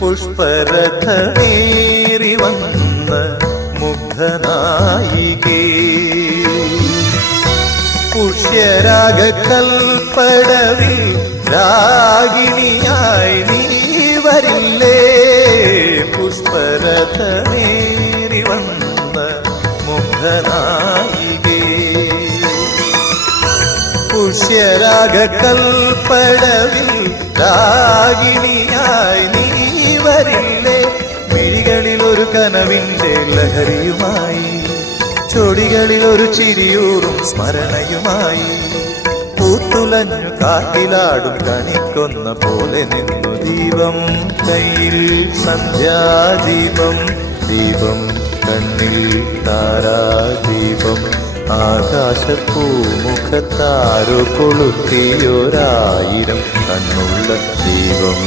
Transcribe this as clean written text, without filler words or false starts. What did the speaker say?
പുഷ്പരഥമേറി വന്ന മുഗ്ധനായികേ പുഷ്യരാഗക്കൽപ്പടവിൽ രാഗിണിയായി നീ വരില്ലേ പുഷ്പരഥമേറി വന്ന മുഗ്ധനായികേ പുഷ്യരാഗക്കൽപ്പടവിൽ രാഗിണിയായി നീ വരില്ലേ മിഴികളിൽ ഒരു കനവിന്റെ ലഹരിയുമായി ചൊടികളിൽ ഒരു ചിരിയൂറും സ്മരണയുമായി പൂത്തുലഞ്ഞു കാട്ടിലാടും കണിക്കൊന്ന പോലെ നിന്നു ദീപം കയ്യിൽ സന്ധ്യാദീപം ദീപം കണ്ണിൽ താരാദീപം ആകാശപ്പൂമുഖത്താരോ കൊളുത്തിയൊരായിരം കണ്ണുള്ള ദീപം